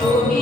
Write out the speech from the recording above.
Oh, me.